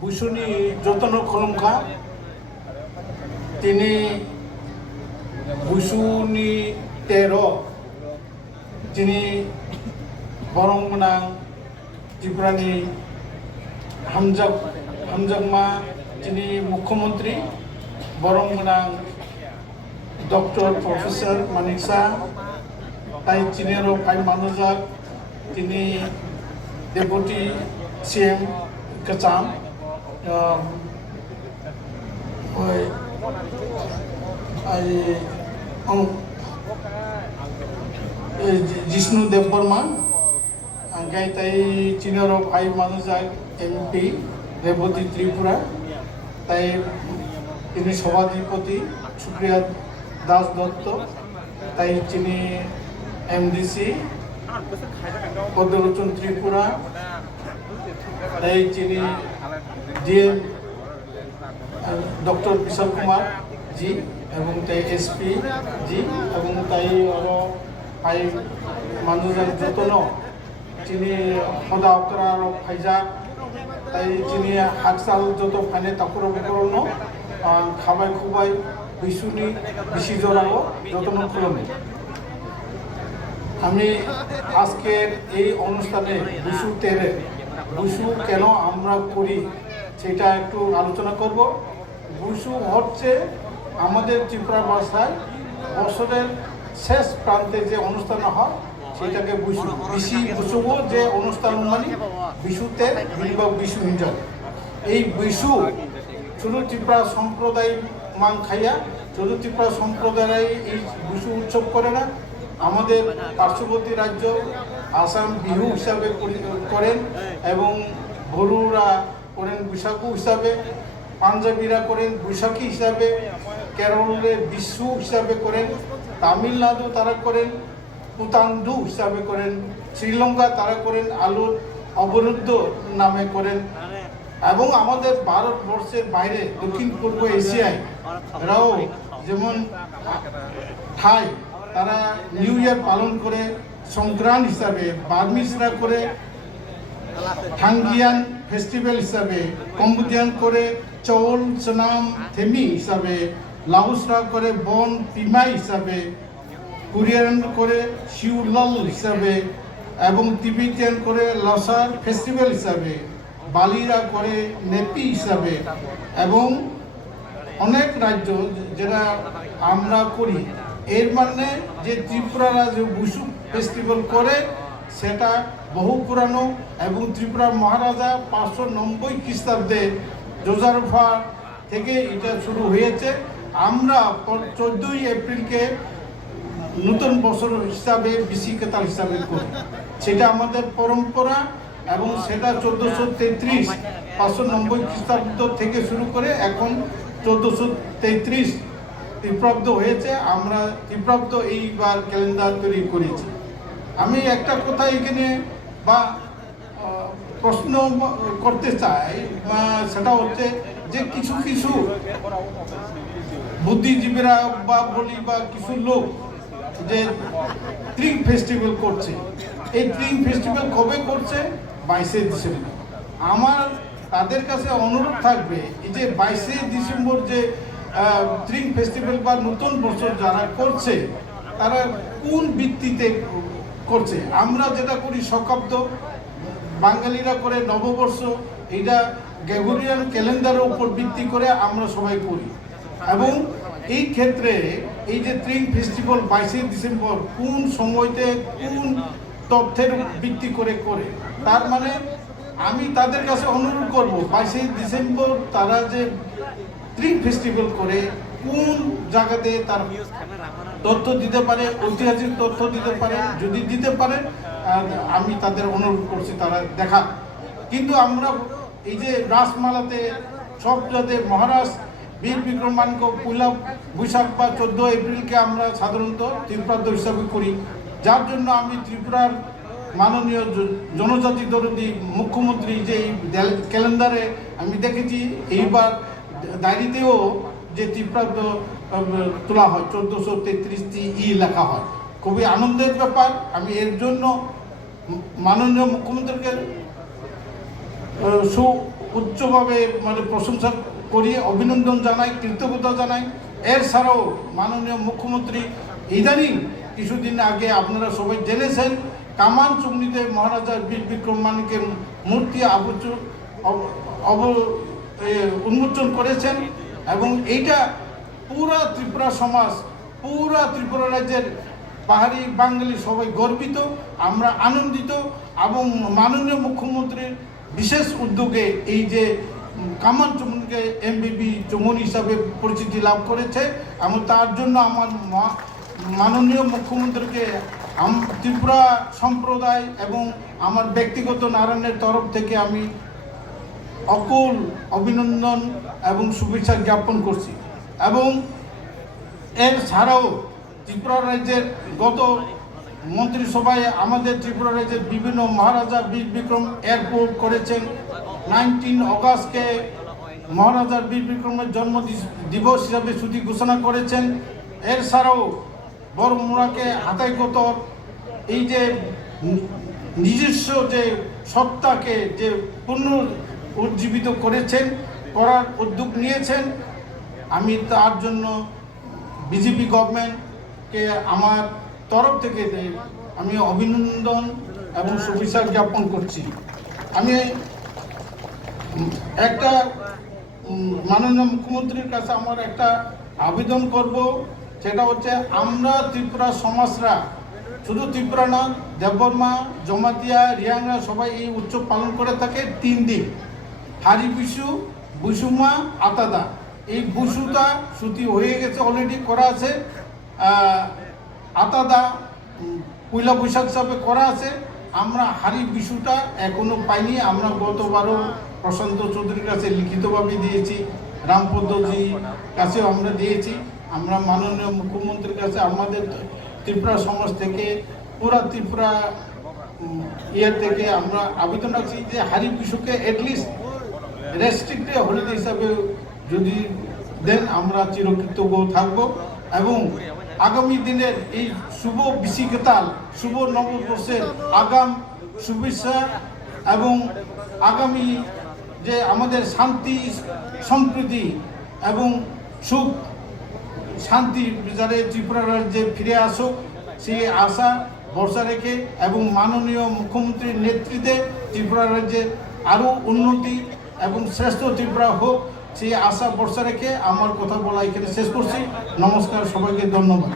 বুসুনি যতন খলমখা তিনি বুসুনি 13 তিনি বরং गोनां ত্রিপুরানি হামজাগমা তিনি মুখ্যমন্ত্রী বরং गोनां ডক্টর প্রফেসর মানিক শাহ তাই চীনেরও ফাইভ মানুষক তিনি ডেপুটি সিএম কাচাম जिष्णु देवबर्मा ओमफ्राय ताई चीनेरও फाइभ মানুষক एमपी रेवती त्रिपुरा ताई তিনি সভাধিপতি সুপ্রিয়া দাস দত্ত তাই তিনি এমডিসি পদ্মলোচন ত্রিপুরা তাই তিনি ডিএম ডক্টর বিশাল কুমার জি এবং তাই এসপি জি এবং তাই আরো ফাইভ মানুষজন যতন তিনি সদা অকরা আরো ফাইজা তাই তিনি হাকসাল যত ফাইনে তাকুর বকরণ খাবাই খুবাই বিশুনি বিশি জড়াও যতন খুলমে আমি আজকের এই অনুষ্ঠানে বুসু 13 বুসু কেন আমরা করি সেটা একটু আলোচনা করব। বুসু হচ্ছে আমাদের ত্রিপুরা ভাষায় বছরের শেষ প্রান্তে যে অনুষ্ঠান হয় সেটাকে বুসু বিশি বুসুও যে অনুষ্ঠান মানে বিশুতে বা বিশু হিঞ্জল এই বিশু শুধু ত্রিপুরা সম্প্রদায় মান খাইয়া শুধু ত্রিপুরা সম্প্রদায় এই বিশু উৎসব করে না, আমাদের পার্শ্ববর্তী রাজ্য আসাম বিহু হিসাবে করেন এবং বড়ুরা করেন বৈশাখু হিসাবে, পাঞ্জাবিরা করেন বৈশাখী হিসাবে, কেরলে বিশু হিসাবে করেন, তামিলনাড়ু তারা করেন পুতান্দু হিসাবে করেন, শ্রীলঙ্কা তারা করেন আলুর অবরুদ্ধ নামে করেন এবং আমাদের ভারতবর্ষের বাইরে দক্ষিণ পূর্ব এশিয়ায় এরাও যেমন থাই তারা নিউ ইয়ার পালন করে সংক্রান্ত হিসাবে, বার্মিসরা করে থাঙ্গিয়ান ফেস্টিভ্যাল হিসাবে, কম্বোডিয়ান করে চৌল সনাম থেমি হিসাবে, লাওসরা করে বন পিমাই হিসাবে, কোরিয়ান করে শিউলল হিসাবে এবং তিবেতিয়ান করে লসার ফেস্টিভ্যাল হিসাবে, বালিরা করে নেপি হিসাবে এবং অনেক রাজ্য যেটা আমরা করি। এর মানে যে ত্রিপুরারা যে বুসু ফেস্টিভ্যাল করে সেটা বহু পুরানো এবং ত্রিপুরার মহারাজা 590 খ্রিস্টাব্দে জোজারফা থেকে এটা শুরু হয়েছে। আমরা 14ই এপ্রিলকে নতুন বছর হিসাবে বিশিকাতাল হিসাবে করি, সেটা আমাদের পরম্পরা এবং সেটা 1433 590 খ্রিস্টাব্দ থেকে শুরু করে এখন 1433 ত্রিপ্রাব্দ হয়েছে। আমরা ত্রিপ্রাব্দ এইবার ক্যালেন্ডার তৈরি করেছি। আমি একটা কথা এখানে বা প্রশ্ন করতে চাই, সেটা হচ্ছে যে কিছু কিছু বুদ্ধিজীবীরা বা বলি বা কিছু লোক যে ট্রিং ফেস্টিভ্যাল করছে, এই ট্রিং ফেস্টিভ্যাল কবে করছে? 22শে ডিসেম্বর। আমার তাদের কাছে অনুরোধ থাকবে এই যে 22শে ডিসেম্বর যে ট্রিং ফেস্টিভ্যাল বা নতুন বছর যারা করছে তারা কোন ভিত্তিতে করছে? আমরা যেটা করি শকাব্দ, বাঙালিরা করে নববর্ষ, এইটা গ্রেগরিয়ান ক্যালেন্ডারের উপর ভিত্তি করে আমরা সবাই করি এবং এই ক্ষেত্রে এই যে ট্রিং ফেস্টিভ্যাল 22শে ডিসেম্বর কোন সময়তে কোন তথ্যের ভিত্তি করে করে, তার মানে আমি তাদের কাছে অনুরোধ করব 22শে ডিসেম্বর তারা যে ট্রিং ফেস্টিভ্যাল করে কোন জায়গাতে তার তথ্য দিতে পারে, ঐতিহাসিক তথ্য দিতে পারে, যদি দিতে পারে আমি তাদের অনুরোধ করছি তারা দেখা। কিন্তু আমরা এই যে রাসমালাতে সব যাতে মহারাজ বীর বিক্রম মানক পয়লা বৈশাখ বা 14 এপ্রিলকে আমরা সাধারণত ত্রিপ্রাব্দ হিসাবে করি, যার জন্য আমি ত্রিপুরার মাননীয় জনজাতি দরদি মুখ্যমন্ত্রী যে ক্যালেন্ডারে আমি দেখেছি এইবার ডায়েরিতেও যে ত্রিপ্রাব্দ তোলা হয় 1433টি লেখা হয়, খুবই আনন্দের ব্যাপার। আমি এর জন্য মাননীয় মুখ্যমন্ত্রীকে উচ্চভাবে মানে প্রশংসা করি, অভিনন্দন জানাই, কৃতজ্ঞতা জানাই। এর ছাড়াও মাননীয় মুখ্যমন্ত্রী ইদানিং কিছুদিন আগে আপনারা সবাই জেনেছেন কামানচুংনিতে মহারাজা বীর বিক্রম মানিকের মূর্তি উন্মোচন করেছেন এবং এইটা পুরা ত্রিপুরা সমাজ, পুরা ত্রিপুরা রাজ্যের পাহাড়ি বাঙালি সবাই গর্বিত, আমরা আনন্দিত এবং মাননীয় মুখ্যমন্ত্রীর বিশেষ উদ্যোগে এই যে কামানচুংনিকে এমবিবি চুমুন হিসাবে পরিচিতি লাভ করেছে এবং তার জন্য আমার মাননীয় মুখ্যমন্ত্রীকে ত্রিপুরা সম্প্রদায় এবং আমার ব্যক্তিগত নারায়ণের তরফ থেকে আমি অকুল অভিনন্দন এবং শুভেচ্ছা জ্ঞাপন করছি। এবং এর ছাড়াও ত্রিপুরা রাজ্যের গত মন্ত্রিসভায় আমাদের ত্রিপুরা রাজ্যের বিভিন্ন মহারাজা বীর বিক্রম এয়ারপোর্ট করেছেন। 19 অগাস্টকে মহারাজা বীর বিক্রমের জন্ম দিবস হিসাবে ছুটি ঘোষণা করেছেন। এর ছাড়াও বড়মুড়াকে হাতাইকতর এই যে নিজস্ব যে সত্তাকে যে পুনরুজ্জীবিত করার উদ্যোগ নিয়েছেন। আমি তার জন্য বিজেপি গভর্নমেন্টকে আমার তরফ থেকে আমি অভিনন্দন এবং শুভেচ্ছা জ্ঞাপন করছি। আমি একটা মাননীয় মুখ্যমন্ত্রীর কাছে আমার একটা আবেদন করব, সেটা হচ্ছে আমরা ত্রিপুরা সমাজরা, শুধু ত্রিপুরা না, দেববর্মা, জমাতিয়া, রিয়াংরা সবাই এই উৎসব পালন করে থাকে 3 দিন। হারি বিশু, বুসুমা, আতাদা। এই বুসুটা ছুটি হয়ে গেছে, অলরেডি করা আছে। আতাদা পয়লা বৈশাখ হিসাবে করা আছে। আমরা হারি বিশুটা এখনো পাইনি। আমরা গতবারও প্রশান্ত চৌধুরীর কাছে লিখিতভাবে দিয়েছি, রামপদ্মজি কাছেও আমরা দিয়েছি। আমরা মাননীয় মুখ্যমন্ত্রীর কাছে আমাদের ত্রিপুরা সমাজ থেকে, পুরা ত্রিপুরা থেকে আমরা আবেদন রাখছি যে হারি বিশুকে অ্যাটলিস্ট রেস্ট্রিক্টেড হলিডে হিসাবে যদি দেন আমরা চিরকৃতজ্ঞ থাকব। এবং আগামী দিনের এই শুভ বিশিকাতাল, শুভ নববর্ষের আগাম শুভেচ্ছা এবং আগামী যে আমাদের শান্তি, সম্প্রীতি এবং সুখ শান্তি বিচারে ত্রিপুরা রাজ্যে ফিরে আসুক, সেই আশা ভরসা রেখে এবং মাননীয় মুখ্যমন্ত্রীর নেতৃত্বে ত্রিপুরা রাজ্যের আরও উন্নতি এবং শ্রেষ্ঠ ত্রিপুরা হোক, সেই আশা ভরসা রেখে আমার কথা বলা এখানে শেষ করছি। নমস্কার, সবাইকে ধন্যবাদ।